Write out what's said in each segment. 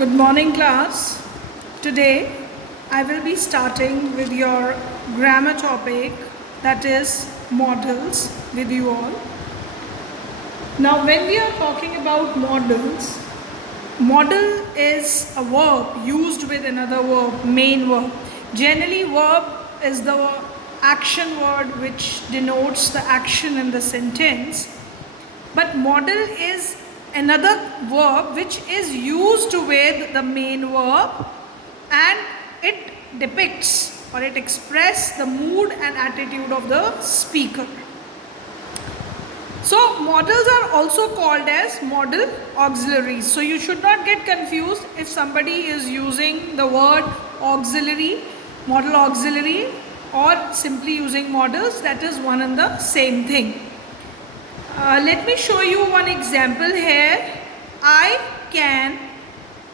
Good morning, class. Today I will be starting with your grammar topic, that is models, with you all. Now, when we are talking about models, model is a verb used with another verb, main verb. Generally, verb is the action word which denotes the action in the sentence, but model is another verb which is used with the main verb, and it depicts or it expresses the mood and attitude of the speaker. So models are also called as modal auxiliaries. So you should not get confused if somebody is using the word auxiliary, modal auxiliary, or simply using models. That is one and the same thing. Let me show you one example here. I can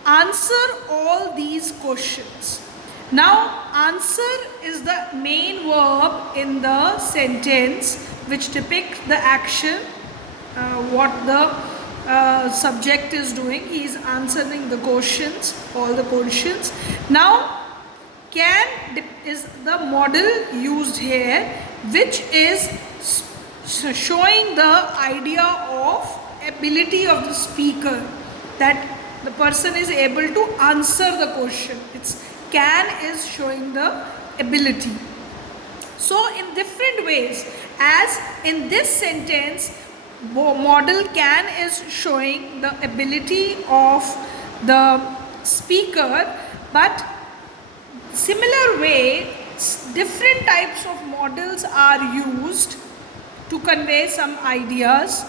answer all these questions. Now, answer is the main verb in the sentence which depicts the action, what the subject is doing. He is answering the questions, all the questions. Now, can is the model used here, which is showing the idea of ability of the speaker, that the person is able to answer the question. It's can is showing the ability. So in different ways, as in this sentence, model can is showing the ability of the speaker, but similar way different types of models are used to convey some ideas.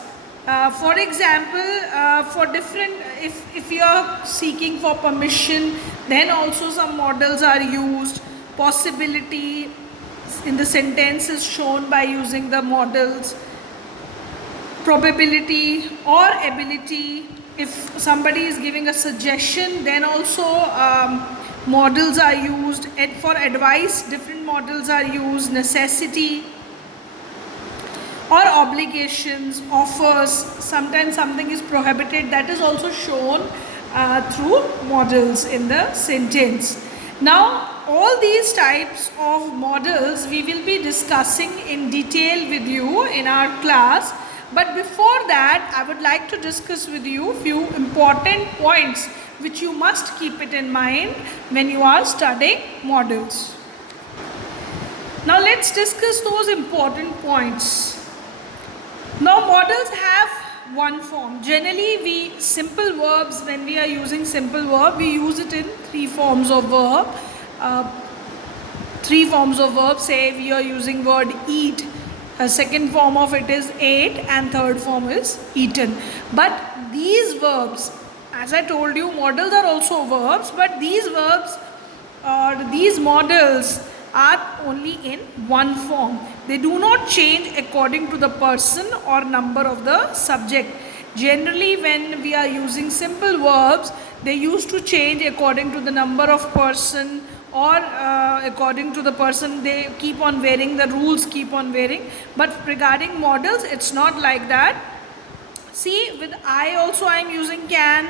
For example, for different, if you are seeking for permission, then also some models are used. Possibility in the sentence is shown by using the models. Probability or ability, if somebody is giving a suggestion, then also models are used. And for advice, different models are used. Necessity or obligations, offers, sometimes something is prohibited, that is also shown through models in the sentence. Now, all these types of models we will be discussing in detail with you in our class. But before that, I would like to discuss with you few important points which you must keep it in mind when you are studying models. Now, let's discuss those important points. Now, models have one form. Generally, we simple verbs, when we are using simple verb, we use it in three forms of verb. Say we are using word eat. Second form of it is ate, and third form is eaten. But these verbs, as I told you, models are also verbs, but these verbs or these models are only in one form. They do not change according to the person or number of the subject. Generally, when we are using simple verbs, they used to change according to the number of person, or according to the person they keep on varying, the rules keep on varying. But regarding models, it's not like that. See, with I also I am using can,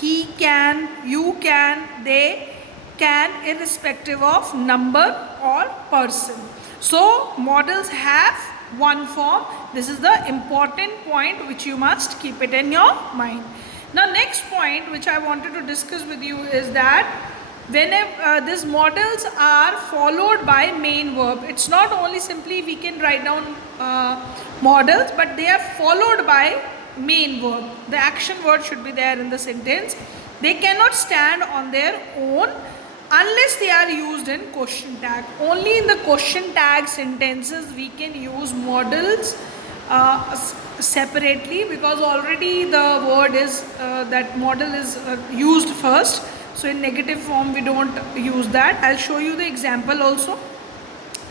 he can, you can, they can, irrespective of number or person. So models have one form. This is the important point which you must keep it in your mind. Now, next point which I wanted to discuss with you is that whenever these models are followed by main verb, it's not only simply we can write down models, but they are followed by main verb. The action word should be there in the sentence. They cannot stand on their own unless they are used in question tag. Only in the question tag sentences we can use models separately, because already the word is that model is used first. So in negative form we don't use that. I'll show you the example also.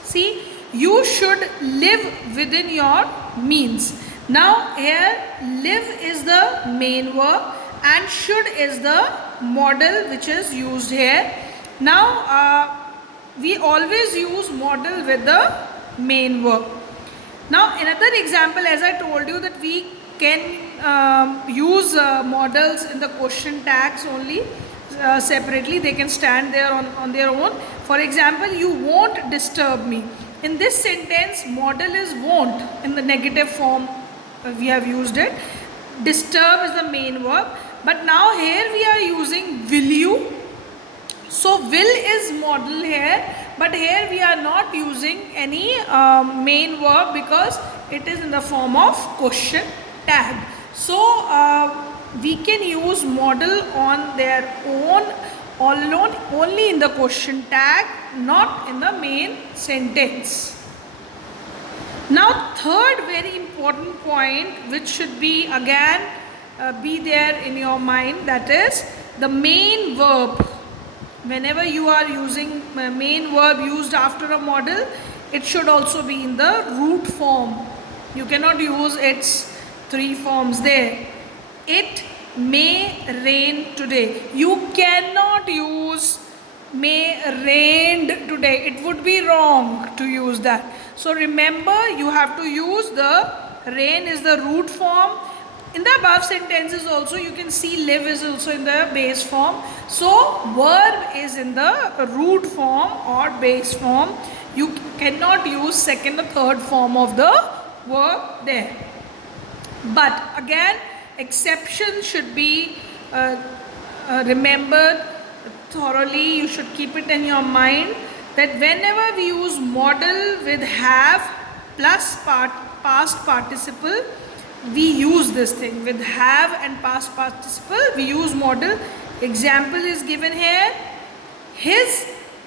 See, you should live within your means. Now here live is the main verb and should is the model which is used here. Now, we always use model with the main verb. Now, another example, as I told you, that we can use models in the question tags only. separately. They can stand there on their own. For example, you won't disturb me. In this sentence, model is won't in the negative form. We have used it. Disturb is the main verb. But now here we are using will you. So will is model here, but here we are not using any main verb because it is in the form of question tag. So we can use model on their own all alone only in the question tag, not in the main sentence. Now third very important point which should be again be there in your mind, that is the main verb. Whenever you are using main verb used after a model, it should also be in the root form. You cannot use its three forms there. It may rain today. You cannot use may rained today. It would be wrong to use that. So remember, you have to use the rain is the root form. In the above sentences also you can see live is also in the base form. So verb is in the root form or base form. You cannot use second or third form of the verb there. But again, exception should be remembered thoroughly. You should keep it in your mind that whenever we use model with have plus past participle, we use this thing with have and past participle. We use model. Example is given here. His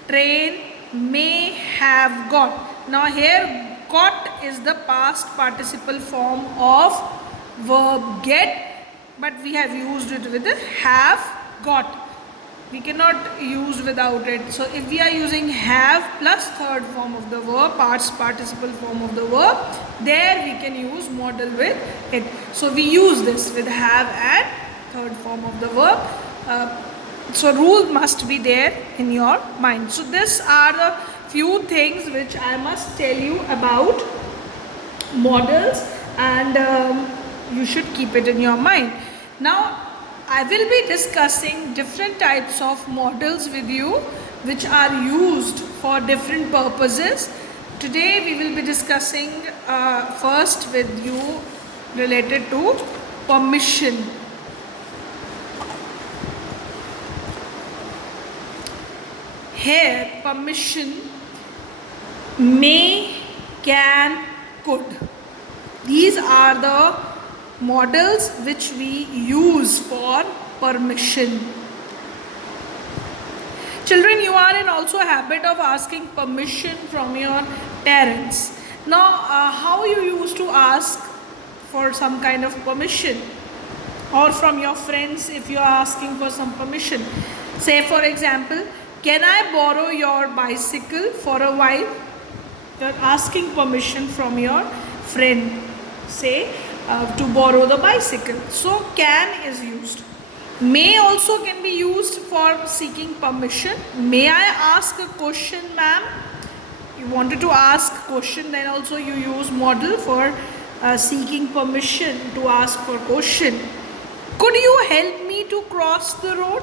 train may have got. Now here got is the past participle form of verb get, but we have used it with the have got. We cannot use without it. So if we are using have plus third form of the verb, past participle form of the verb, there we can use model with it. So we use this with have and third form of the verb. So rule must be there in your mind. So these are the few things which I must tell you about models, and you should keep it in your mind. Now I will be discussing different types of models with you which are used for different purposes. Today we will be discussing first with you related to permission. Here permission, may, can, could. These are the models which we use for permission. Children, you are in also a habit of asking permission from your parents. Now, how you used to ask for some kind of permission, or from your friends if you are asking for some permission? Say for example, can I borrow your bicycle for a while? You are asking permission from your friend, say to borrow the bicycle. So can is used. May also can be used for seeking permission. May I ask a question, ma'am? You wanted to ask question, then also you use model for seeking permission to ask for question. Could you help me to cross the road?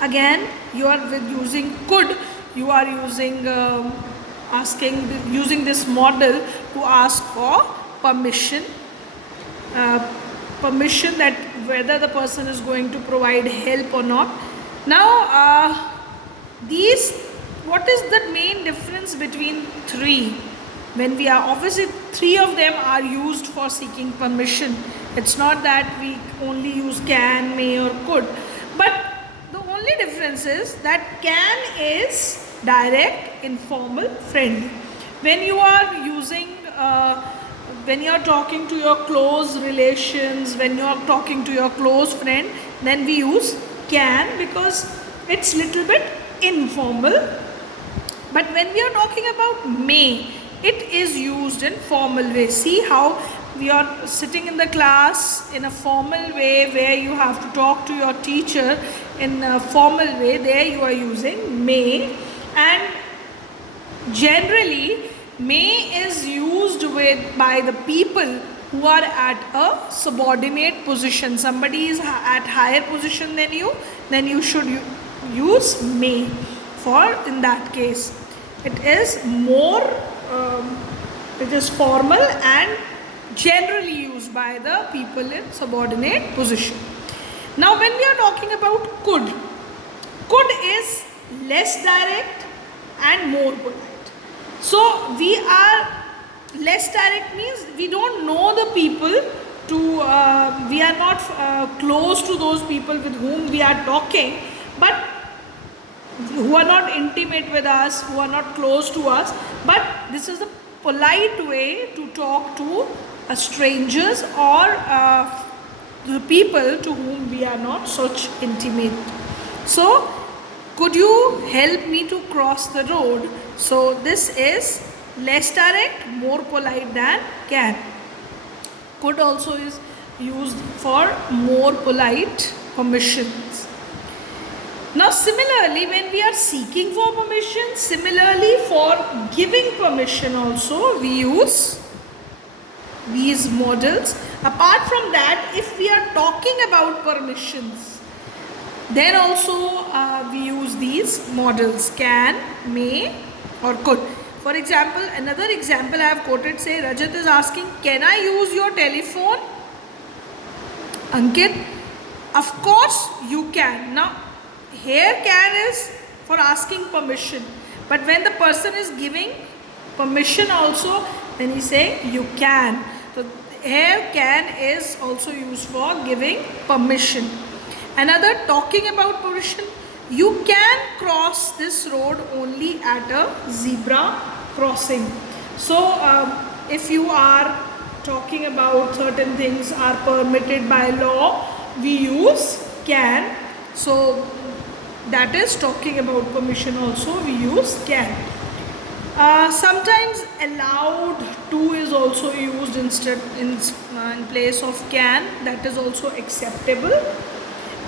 Again, you are with using could. You are using using this model to ask for permission. Permission that whether the person is going to provide help or not. Now what is the main difference between three? When we are obviously three of them are used for seeking permission. It's not that we only use can, may or could, but the only difference is that can is direct, informal, friendly. When you are using when you are talking to your close relations, when you are talking to your close friend, then we use can because it's little bit informal. But when we are talking about may, it is used in formal way. See how we are sitting in the class in a formal way where you have to talk to your teacher in a formal way. There you are using may, and generally may is used by the people who are at a subordinate position. Somebody is at higher position than you, then you should use may. For in that case, it is more, it is formal and generally used by the people in subordinate position. Now when we are talking about could is less direct and more polite. So we are less direct means we don't know the people to, we are not close to those people with whom we are talking, but who are not intimate with us, who are not close to us, but this is a polite way to talk to strangers or the people to whom we are not such intimate. So could you help me to cross the road? So this is less direct, more polite than can. Could also is used for more polite permissions. Now similarly, when we are seeking for permission, similarly for giving permission also we use these models. Apart from that, if we are talking about permissions, then also we use these models can, may or could. For example, another example I have quoted, say Rajat is asking, can I use your telephone? Ankit, of course you can. Now here can is for asking permission, but when the person is giving permission also, then he say you can. So here can is also used for giving permission. Another, talking about permission, you can cross this road only at a zebra crossing. So if you are talking about certain things are permitted by law, we use can. So that is talking about permission also we use can. Sometimes allowed to is also used instead in place of can. That is also acceptable.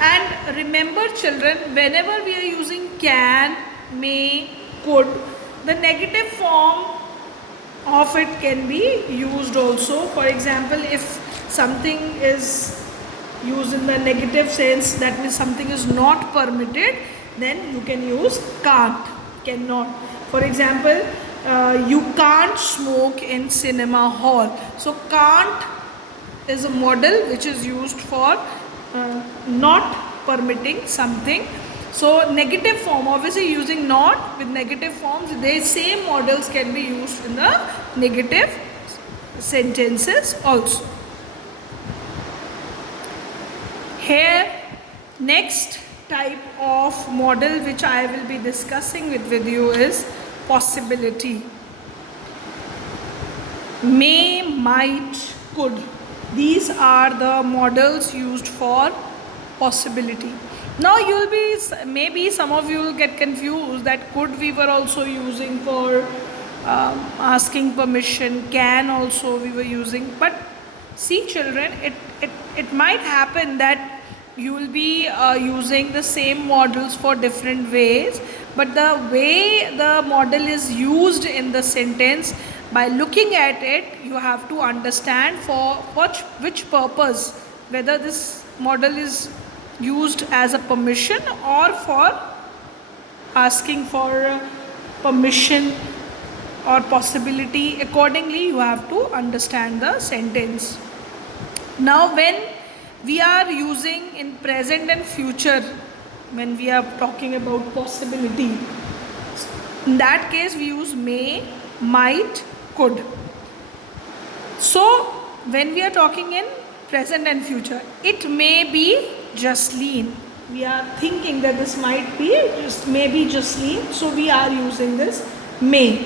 And remember children, whenever we are using can, may, could, the negative form of it can be used also. For example, if something is used in the negative sense, that means something is not permitted, then you can use can't, cannot. For example, you can't smoke in cinema hall. So can't is a model which is used for not permitting something. So negative form, obviously using not with negative forms, the same models can be used in the negative sentences also. Here, next type of model which I will be discussing with you is possibility. May, might, could. These are the models used for possibility. Now you will be, maybe some of you will get confused that could we were also using for asking permission, can also we were using. But see children, it might happen that you will be using the same models for different ways, but the way the model is used in the sentence, by looking at it, you have to understand for which purpose, whether this model is used as a permission or for asking for permission or possibility. Accordingly, you have to understand the sentence. Now, when we are using in present and future, when we are talking about possibility, in that case we use may, might, could. So when we are talking in present and future, it may be Jasleen. We are thinking that this might be maybe Jasleen, so we are using this may.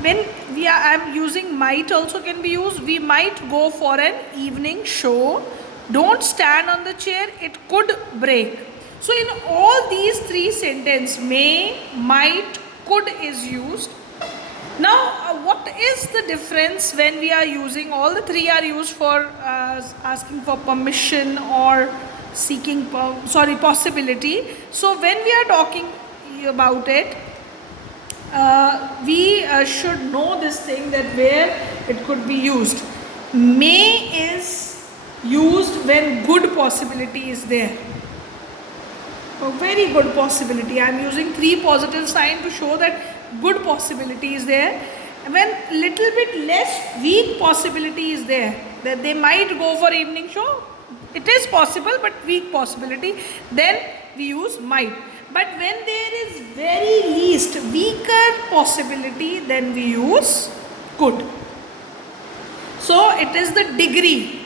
When I am using might also can be used. We might go for an evening show. Don't stand on the chair, it could break. So in all these three sentences, may, might, could is used. Now what is the difference when we are using, all the three are used for asking for permission or seeking possibility. So when we are talking about it, we should know this thing, that where it could be used. May is used when good possibility is there. A very good possibility. I am using 3 positive sign to show that good possibility is there. When little bit less weak possibility is there, that they might go for evening show, it is possible but weak possibility, then we use might. But when there is very least weaker possibility, then we use could. So it is the degree.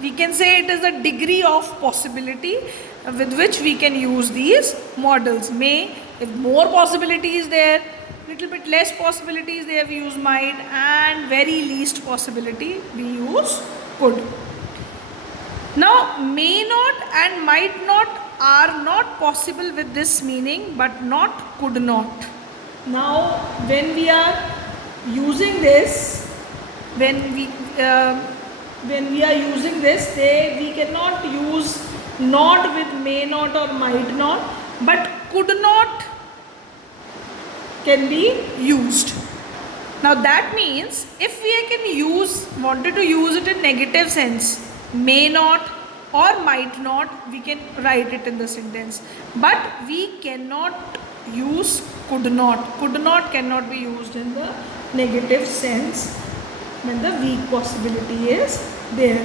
We can say it is the degree of possibility with which we can use these models. May, if more possibility is there, little bit less possibility is there, we use might, and very least possibility we use could. Now may not and might not are not possible with this meaning, but not could not. Now when we are using this, when we are using this, we cannot use not with may not or might not, but could not can be used. Now that means if we wanted to use it in negative sense, may not or might not, we can write it in the sentence. But we cannot use could not. Could not cannot be used in the negative sense when the weak possibility is there.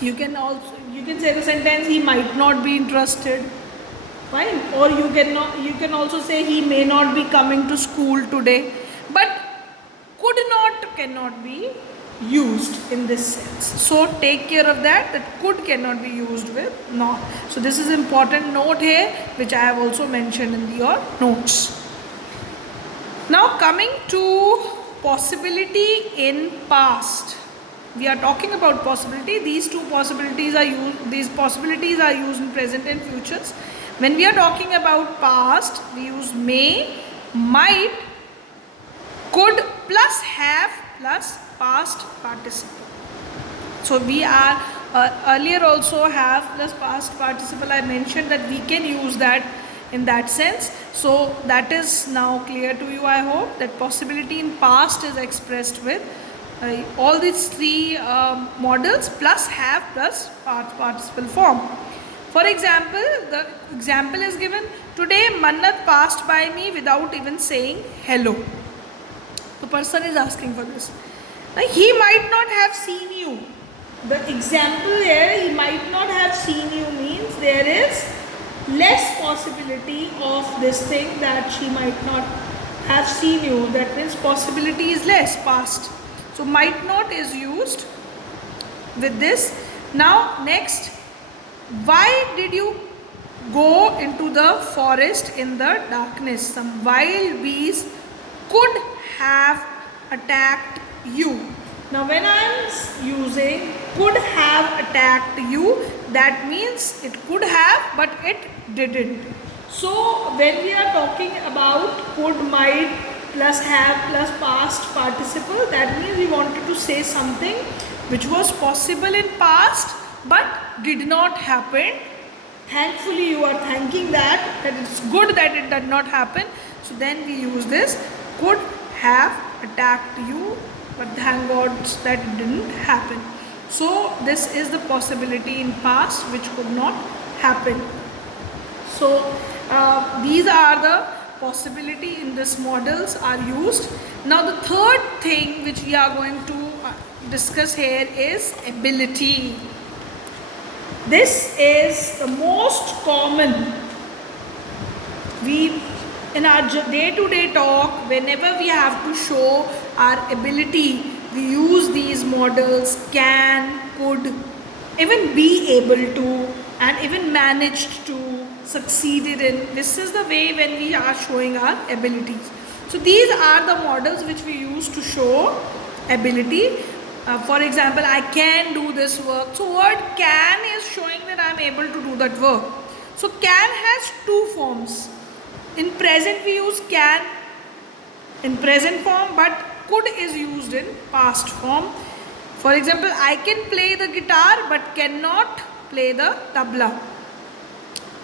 You can say the sentence, he might not be interested. Fine. Or you can also say he may not be coming to school today. But could not cannot be used in this sense. So take care of that could cannot be used with not. So this is important note here, which I have also mentioned in your notes. Now coming to possibility in past. We are talking about possibility. These possibilities are used in present and futures. When we are talking about past, we use may, might, could plus have plus past participle. So we are earlier also have plus past participle. I mentioned that we can use that in that sense. So that is now clear to you, I hope, that possibility in past is expressed with all these 3 models plus have plus past participle form. For example, the example is given, today Mannat passed by me without even saying hello. The person is asking for this. Now, he might not have seen you. The example here, he might not have seen you, means there is less possibility of this thing that she might not have seen you. That means possibility is less, past. So might not is used with this. Now next, why did you go into the forest in the darkness? Some wild beasts could have attacked you. Now when I am using could have attacked you, that means it could have but it didn't. So when we are talking about could, might plus have plus past participle, that means we wanted to say something which was possible in past but did not happen. Thankfully you are thanking that it's good that it did not happen. So then we use this, could have attacked you, but thank God that it didn't happen. So this is the possibility in past which could not happen. So these are the possibility in this models are used. Now the third thing which we are going to discuss here is ability. This is the most common. We in our day-to-day talk, whenever we have to show our ability, we use these models can, could, even be able to, and even managed to, succeeded in. This is the way when we are showing our abilities. So these are the models which we use to show ability. For example, I can do this work. So word can is showing that I am able to do that work. So can has 2 forms. In present we use can in present form, but could is used in past form. For example, I can play the guitar but cannot play the tabla.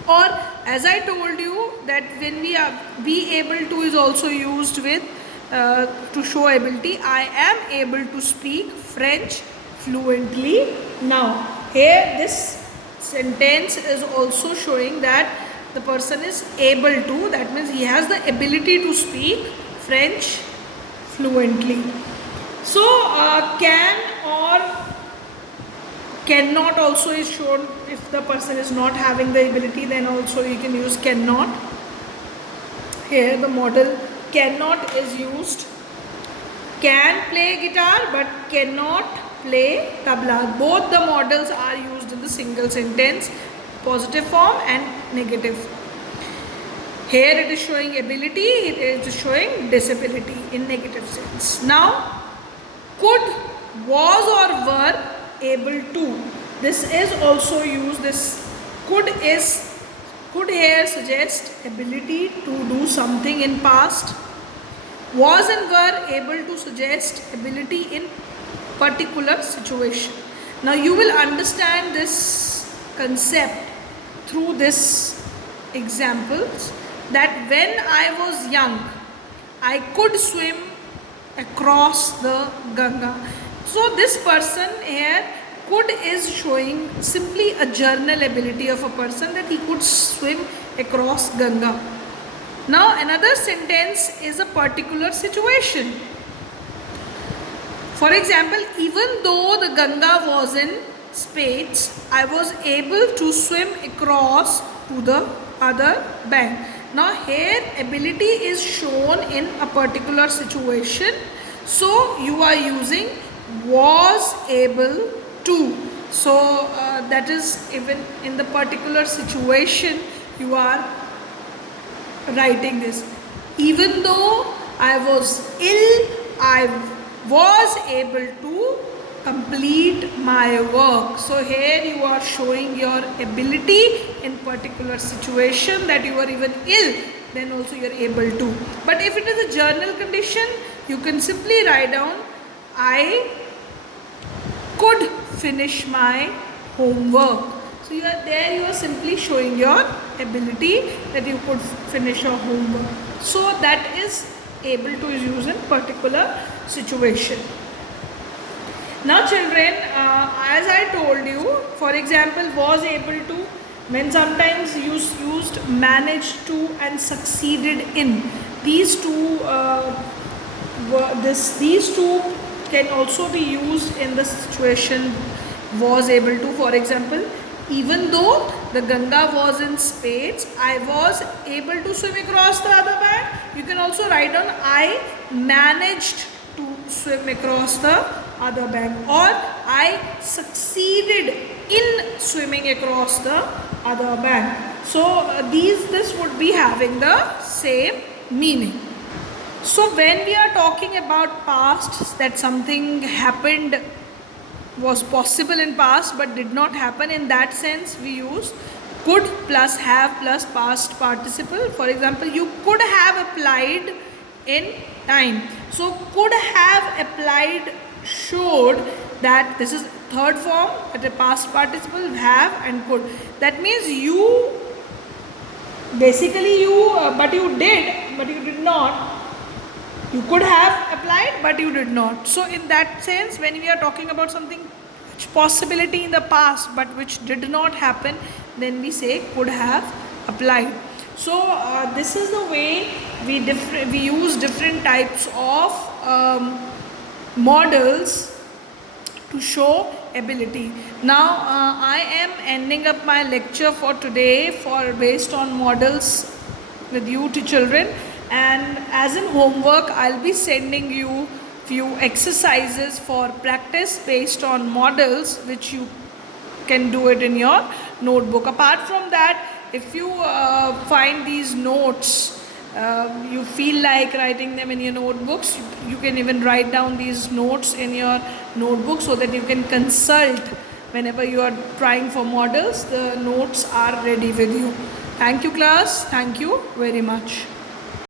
Or as I told you that when we are be able to is also used with to show ability. I am able to speak French fluently. Now, here this sentence is also showing that the person is able to, that means he has the ability to speak French fluently. So, can or cannot also is shown. If the person is not having the ability, then also you can use cannot. Here the model cannot is used. Can play guitar but cannot play tabla. Both the models are used in the single sentence, positive form and negative. Here it is showing ability, it is showing disability in negative sense. Now, could, was or were able to. This is also used. This could here suggest ability to do something in past. Was and were able to suggest ability in particular situation. Now you will understand this concept through this examples, that when I was young I could swim across the Ganga. So this person here, could is showing simply a journal ability of a person, that he could swim across Ganga. Now another sentence is a particular situation. For example, even though the Ganga was in spades, I was able to swim across to the other bank. Now here ability is shown in a particular situation, so you are using was able to. So that is, even in the particular situation you are writing this. Even though I was ill, I was able to complete my work. So here you are showing your ability in particular situation, that you are even ill, then also you are able to. But if it is a journal condition, you can simply write down, I could finish my homework. So you are there, you are simply showing your ability that you could finish your homework. So that is able to is used in particular situation. Now children, as I told you, for example, was able to, when sometimes used managed to and succeeded in. These two can also be used in the situation was able to. For example, even though the Ganga was in spades, I was able to swim across the other bank. You can also write down, I managed to swim across the other bank, or I succeeded in swimming across the other bank. So this would be having the same meaning. So when we are talking about past, that something happened, was possible in past but did not happen, in that sense we use could plus have plus past participle. For example, you could have applied in time. So could have applied showed that this is third form, that a past participle, have and could. That means you basically but you did not. You could have applied but you did not. So in that sense, when we are talking about something which possibility in the past but which did not happen, then we say could have applied. So this is the way we use different types of models to show ability. Now I am ending up my lecture for today based on models with you to children, and as in homework I'll be sending you few exercises for practice based on models, which you can do it in your notebook. Apart from that, if you find these notes, you feel like writing them in your notebooks, you can even write down these notes in your notebook so that you can consult whenever you are trying for models. The notes are ready with you. Thank you class. Thank you very much.